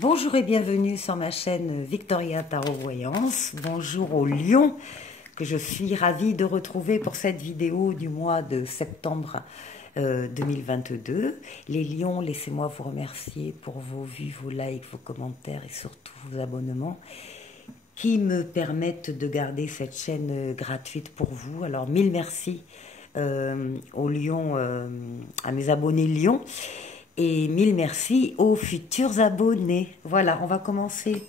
Bonjour et bienvenue sur ma chaîne Victoria Tarot Voyance. Bonjour aux lions que je suis ravie de retrouver pour cette vidéo du mois de septembre 2022. Les lions, laissez-moi vous remercier pour vos vues, vos likes, vos commentaires et surtout vos abonnements qui me permettent de garder cette chaîne gratuite pour vous. Alors mille merci aux lions, à mes abonnés lions. Et mille merci aux futurs abonnés. Voilà, on va commencer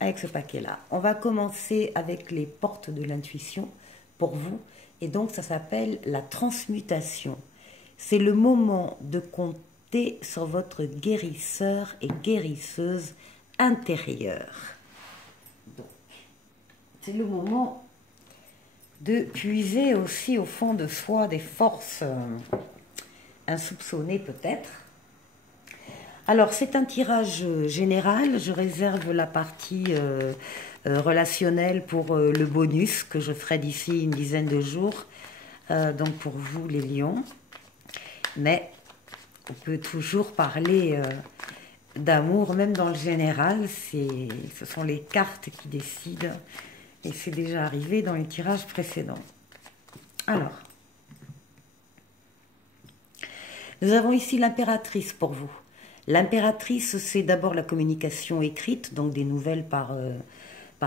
avec ce paquet-là. On va commencer avec les portes de l'intuition pour vous. Et donc, ça s'appelle la transmutation. C'est le moment de compter sur votre guérisseur et guérisseuse intérieure. C'est le moment de puiser aussi au fond de soi des forces insoupçonné peut-être. Alors c'est un tirage général, je réserve la partie relationnelle pour le bonus que je ferai d'ici une dizaine de jours, donc pour vous les lions, mais on peut toujours parler d'amour, même dans le général, ce sont les cartes qui décident, et c'est déjà arrivé dans les tirages précédents. Alors, nous avons ici l'impératrice pour vous. L'impératrice, c'est d'abord la communication écrite, donc des nouvelles par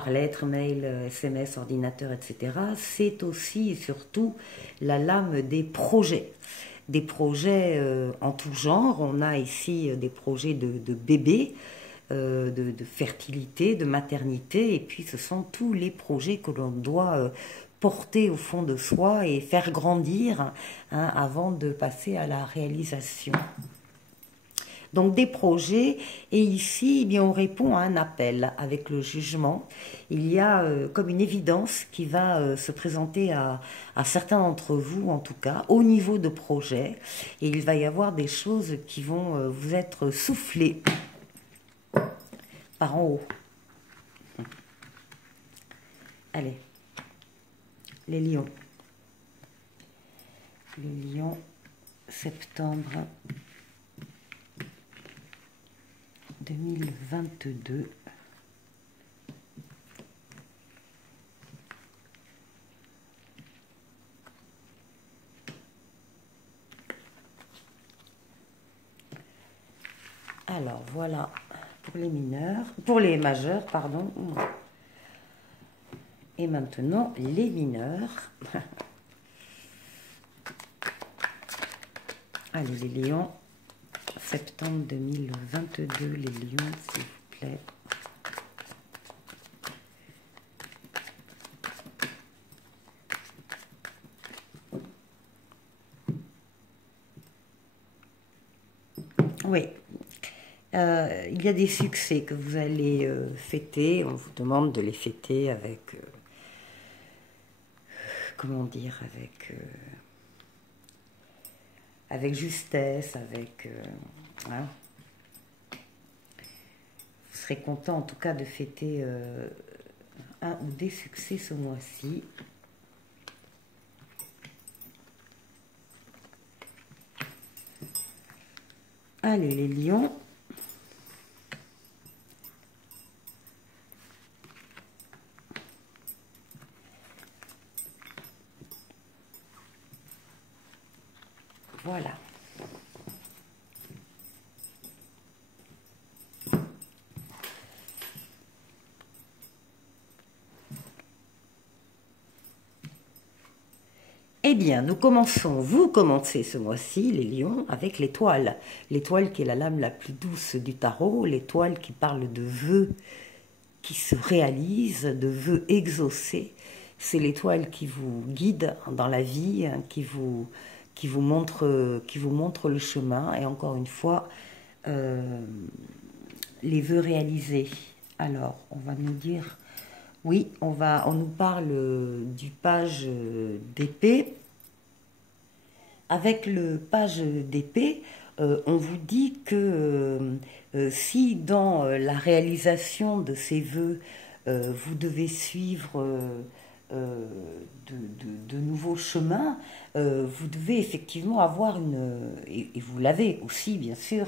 lettre, mail, SMS, ordinateur, etc. C'est aussi et surtout la lame des projets. Des projets en tout genre. On a ici des projets de bébés, de fertilité, de maternité, et puis ce sont tous les projets que l'on doit porter au fond de soi et faire grandir avant de passer à la réalisation. Donc des projets, et ici eh bien, on répond à un appel avec le jugement. Il y a comme une évidence qui va se présenter à certains d'entre vous, en tout cas, au niveau de projet, et il va y avoir des choses qui vont vous être soufflées par en haut. Allez. Les lions. Les lions, septembre 2022. Alors, voilà pour les mineurs, pour les majeurs, pardon. Et maintenant, les mineurs. Allez, les lions. Septembre 2022, les lions, s'il vous plaît. Oui. Il y a des succès que vous allez fêter. On vous demande de les fêter avec... comment dire, avec justesse, avec... hein. Vous serez content en tout cas de fêter un ou des succès ce mois-ci. Allez les lions. Voilà. Eh bien, nous commençons, vous commencez ce mois-ci, les lions, avec l'étoile. L'étoile qui est la lame la plus douce du tarot, l'étoile qui parle de vœux qui se réalisent, de vœux exaucés. C'est l'étoile qui vous guide dans la vie, qui vous montre le chemin. Et encore une fois, les vœux réalisés. Alors, on va nous dire... Oui, on nous parle du page d'épée. Avec le page d'épée, on vous dit que si dans la réalisation de ces vœux, vous devez suivre de nouveaux chemins, vous devez effectivement avoir et vous l'avez aussi bien sûr,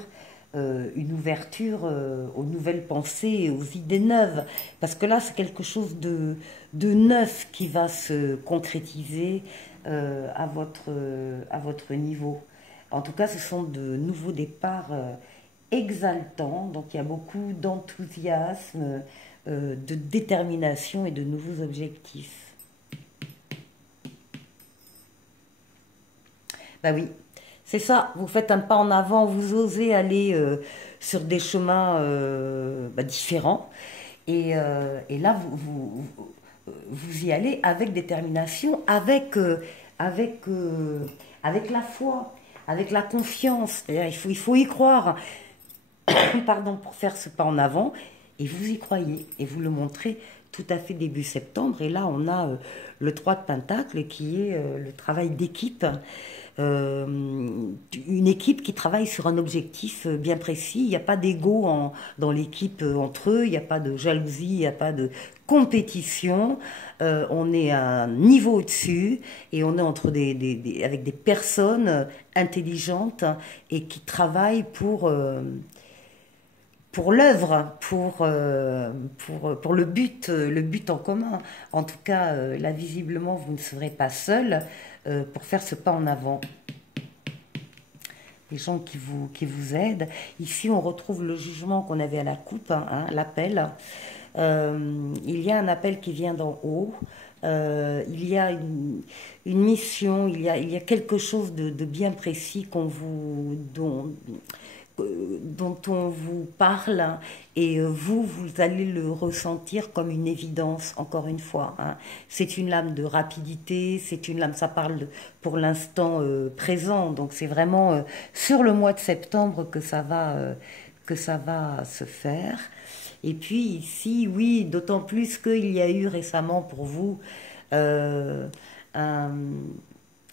une ouverture aux nouvelles pensées et aux idées neuves. Parce que là, c'est quelque chose de neuf qui va se concrétiser à votre niveau. En tout cas, ce sont de nouveaux départs exaltants. Donc, il y a beaucoup d'enthousiasme, de détermination et de nouveaux objectifs. Ben oui, c'est ça, vous faites un pas en avant, vous osez aller sur des chemins différents. Et là, vous y allez avec détermination, avec la foi, avec la confiance. Il faut y croire, pardon, pour faire ce pas en avant. Et vous y croyez, et vous le montrez tout à fait début septembre. Et là, on a le 3 de Pentacle qui est le travail d'équipe. Une équipe qui travaille sur un objectif bien précis. Il n'y a pas d'ego dans l'équipe entre eux, il n'y a pas de jalousie, il n'y a pas de compétition. On est à un niveau au-dessus et on est avec des personnes intelligentes et qui travaillent pour l'œuvre, pour le but en commun. En tout cas, là, visiblement, vous ne serez pas seul pour faire ce pas en avant. Les gens qui vous aident. Ici, on retrouve le jugement qu'on avait à la coupe, l'appel. Il y a un appel qui vient d'en haut. Il y a une mission, il y a quelque chose de bien précis dont on vous parle et vous allez le ressentir comme une évidence, encore une fois. C'est une lame de rapidité, c'est une lame, ça parle pour l'instant présent, donc c'est vraiment sur le mois de septembre que ça va se faire. Et puis ici, oui, d'autant plus qu'il y a eu récemment pour vous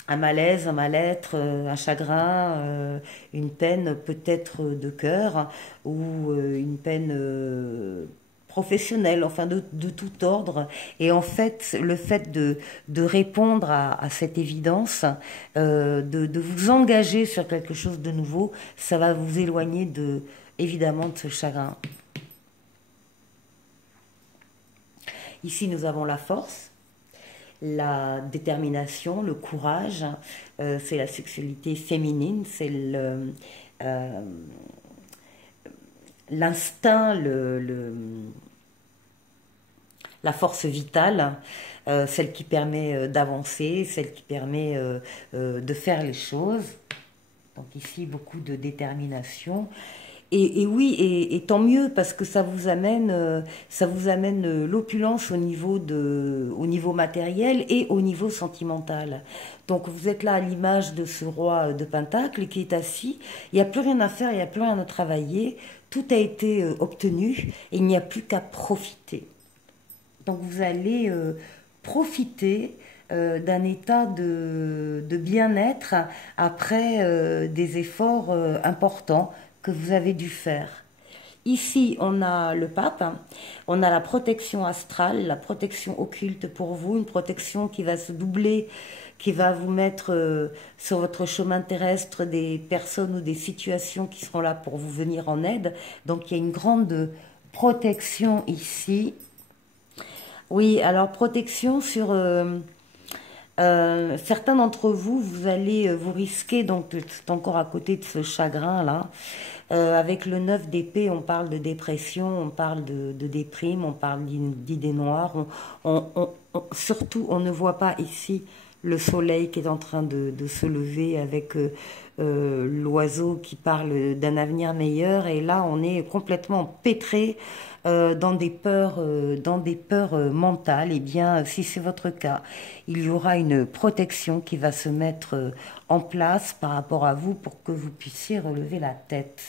un malaise, un mal-être, un chagrin, une peine peut-être de cœur ou une peine professionnelle, enfin de tout ordre. Et en fait, le fait de répondre à cette évidence, de vous engager sur quelque chose de nouveau, ça va vous éloigner évidemment de ce chagrin. Ici, nous avons la force, la détermination, le courage, c'est la sexualité féminine, c'est l'instinct, la force vitale, celle qui permet d'avancer, celle qui permet de faire les choses. Donc ici, beaucoup de détermination. Et oui, et tant mieux parce que ça vous amène l'opulence au niveau matériel et au niveau sentimental. Donc vous êtes là à l'image de ce roi de Pentacle qui est assis. Il n'y a plus rien à faire, il n'y a plus rien à travailler. Tout a été obtenu et il n'y a plus qu'à profiter. Donc vous allez profiter d'un état de bien-être après des efforts importants que vous avez dû faire. Ici, on a le pape, on a la protection astrale, la protection occulte pour vous, une protection qui va se doubler, qui va vous mettre sur votre chemin terrestre des personnes ou des situations qui seront là pour vous venir en aide. Donc, il y a une grande protection ici. Oui, alors protection sur... certains d'entre vous, vous allez vous risquer, donc c'est encore à côté de ce chagrin-là. Avec le 9 d'épée, on parle de dépression, on parle de déprime, on parle d'idées noires. Surtout, on ne voit pas ici le soleil qui est en train de se lever avec l'oiseau qui parle d'un avenir meilleur. Et là, on est complètement pétré dans des peurs mentales. Eh bien, si c'est votre cas, il y aura une protection qui va se mettre en place par rapport à vous pour que vous puissiez relever la tête.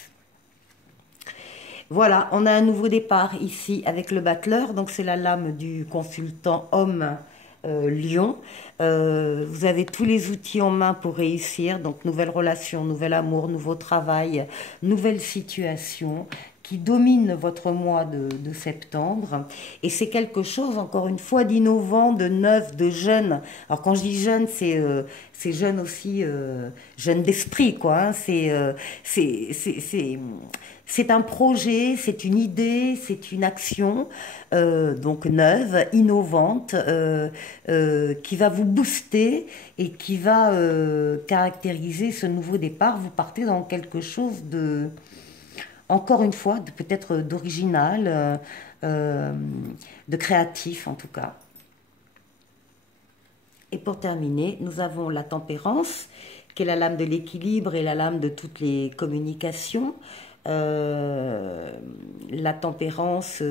Voilà, on a un nouveau départ ici avec le battleur. Donc, c'est la lame du consultant homme Lion. Vous avez tous les outils en main pour réussir. Donc, nouvelle relation, nouvel amour, nouveau travail, nouvelle situation. qui domine votre mois de septembre. Et c'est quelque chose, encore une fois, d'innovant, de neuf, de jeune. Alors quand je dis jeune, c'est jeune aussi, jeune d'esprit, quoi. Hein. C'est un projet, c'est une idée, c'est une action, donc neuve, innovante, qui va vous booster et qui va caractériser ce nouveau départ. Vous partez dans quelque chose de, encore une fois, peut-être d'original, de créatif en tout cas. Et pour terminer, nous avons la tempérance, qui est la lame de l'équilibre et la lame de toutes les communications. La tempérance,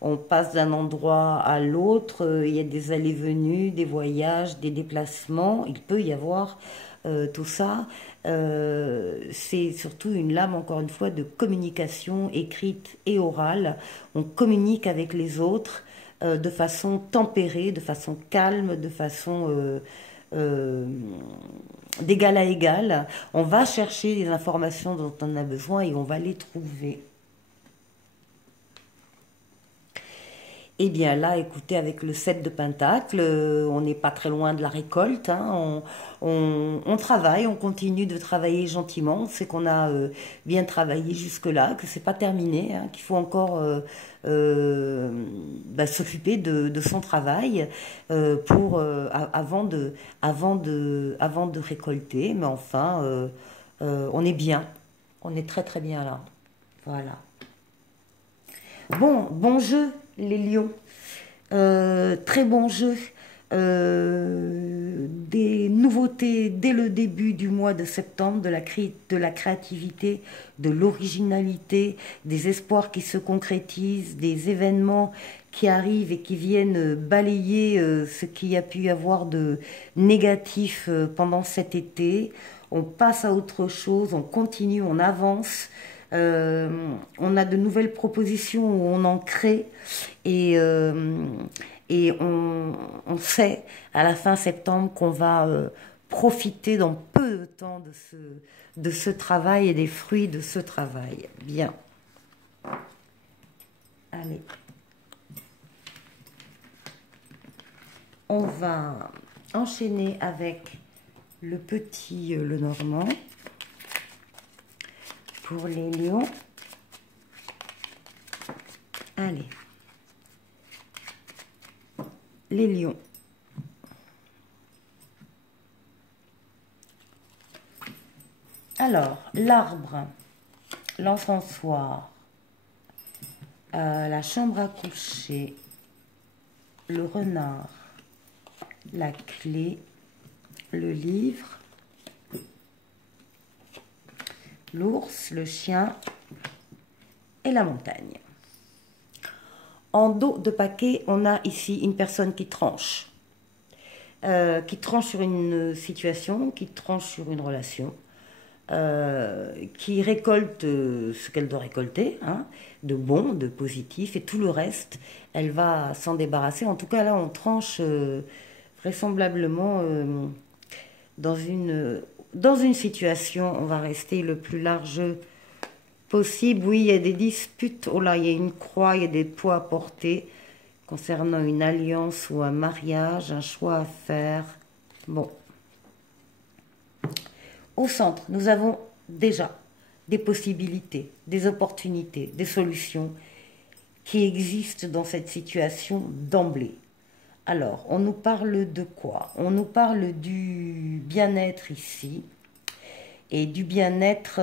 on passe d'un endroit à l'autre, il y a des allées-venues, des voyages, des déplacements, il peut y avoir tout ça. C'est surtout une lame, encore une fois, de communication écrite et orale. On communique avec les autres de façon tempérée, de façon calme, de façon d'égal à égal. On va chercher les informations dont on a besoin et on va les trouver. Et bien là, écoutez, avec le 7 de Pentacle, on n'est pas très loin de la récolte. Hein, on travaille, on continue de travailler gentiment. On sait qu'on a bien travaillé jusque-là, que c'est pas terminé, hein, qu'il faut encore s'occuper de son travail avant de récolter. Mais enfin, on est bien. On est très très bien là. Voilà. Bon jeu, les lions. Très bon jeu. Des nouveautés dès le début du mois de septembre, de la créativité, de l'originalité, des espoirs qui se concrétisent, des événements qui arrivent et qui viennent balayer ce qu'il y a pu y avoir de négatif pendant cet été. On passe à autre chose, on continue, on avance. On a de nouvelles propositions où on en crée et on sait à la fin septembre qu'on va profiter dans peu de temps de ce travail et des fruits de ce travail. Bien. Allez. On va enchaîner avec le petit Lenormand. Pour les lions. Allez. Les lions. Alors, l'arbre, l'encensoir, la chambre à coucher, le renard, la clé, le livre, l'ours, le chien et la montagne. En dos de paquet, on a ici une personne qui tranche sur une situation, qui tranche sur une relation, qui récolte ce qu'elle doit récolter, hein, de bon, de positif, et tout le reste, elle va s'en débarrasser. En tout cas, là, on tranche vraisemblablement dans une situation, on va rester le plus large possible. Oui, il y a des disputes. Oh là, il y a une croix, il y a des poids à porter concernant une alliance ou un mariage, un choix à faire. Bon. Au centre, nous avons déjà des possibilités, des opportunités, des solutions qui existent dans cette situation d'emblée. Alors, on nous parle de quoi? On nous parle du bien-être ici, et du bien-être,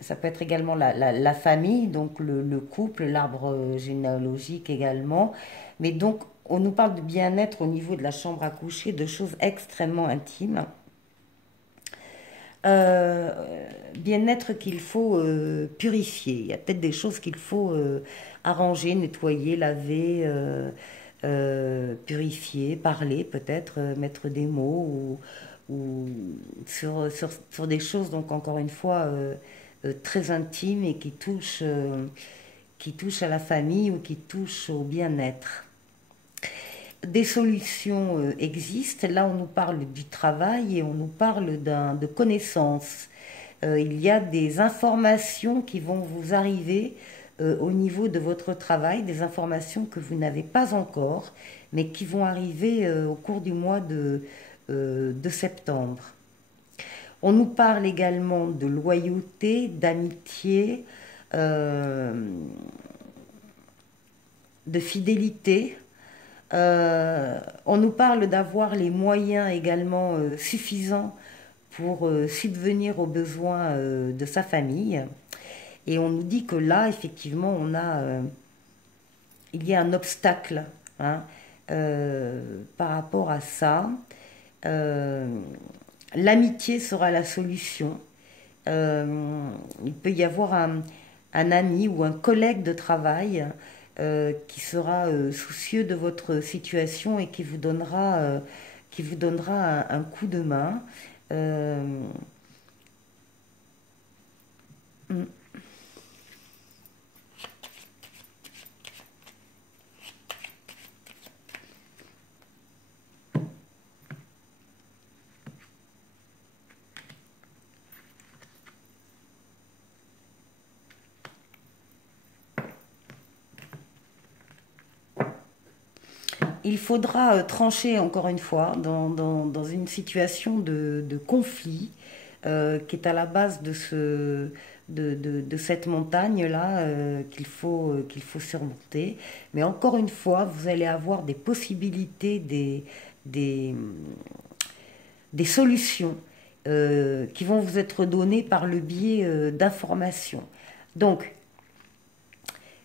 ça peut être également la famille, donc le couple, l'arbre généalogique également, mais donc on nous parle de bien-être au niveau de la chambre à coucher, de choses extrêmement intimes. Bien-être qu'il faut purifier, il y a peut-être des choses qu'il faut arranger, nettoyer, laver, purifier, parler peut-être, mettre des mots ou sur des choses, donc encore une fois très intimes et qui touchent à la famille ou qui touchent au bien-être. Des solutions existent. Là, on nous parle du travail et on nous parle de connaissances. il y a des informations qui vont vous arriver au niveau de votre travail, des informations que vous n'avez pas encore, mais qui vont arriver au cours du mois de septembre. On nous parle également de loyauté, d'amitié, de fidélité. On nous parle d'avoir les moyens également suffisants pour subvenir aux besoins de sa famille. Et on nous dit que là, effectivement, il y a un obstacle hein, par rapport à ça. L'amitié sera la solution. Il peut y avoir un ami ou un collègue de travail qui sera soucieux de votre situation et qui vous donnera un coup de main. Il faudra trancher encore une fois dans une situation de conflit qui est à la base de cette montagne-là qu'il faut surmonter. Mais encore une fois, vous allez avoir des possibilités, des solutions qui vont vous être données par le biais d'informations. Donc,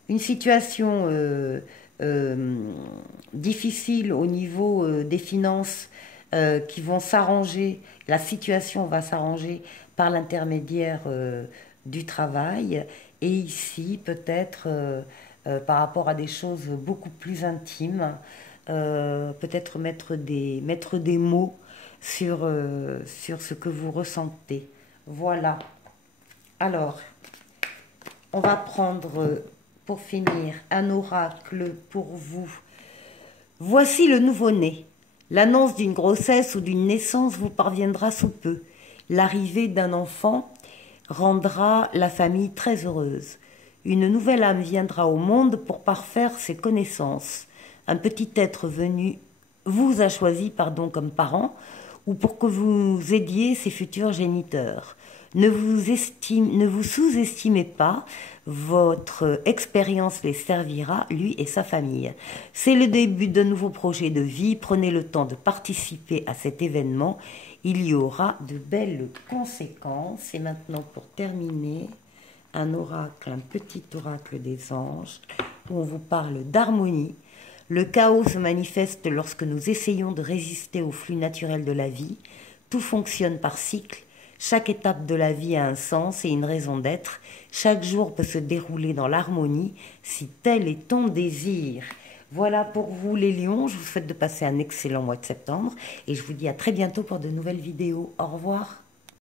une situation difficile au niveau des finances qui vont s'arranger, la situation va s'arranger par l'intermédiaire du travail et ici peut-être par rapport à des choses beaucoup plus intimes, peut-être mettre des mots sur ce que vous ressentez. Voilà. Alors, on va prendre pour finir un oracle pour vous. Voici le nouveau-né. L'annonce d'une grossesse ou d'une naissance vous parviendra sous peu. L'arrivée d'un enfant rendra la famille très heureuse. Une nouvelle âme viendra au monde pour parfaire ses connaissances. Un petit être venu vous a choisi comme parent ou pour que vous aidiez ses futurs géniteurs. Ne vous sous-estimez pas, votre expérience les servira, lui et sa famille. C'est le début d'un nouveau projet de vie, prenez le temps de participer à cet événement, il y aura de belles conséquences. Et maintenant pour terminer, un petit oracle des anges, où on vous parle d'harmonie. Le chaos se manifeste lorsque nous essayons de résister au flux naturel de la vie, tout fonctionne par cycle. Chaque étape de la vie a un sens et une raison d'être. Chaque jour peut se dérouler dans l'harmonie, si tel est ton désir. Voilà pour vous les lions, je vous souhaite de passer un excellent mois de septembre et je vous dis à très bientôt pour de nouvelles vidéos. Au revoir.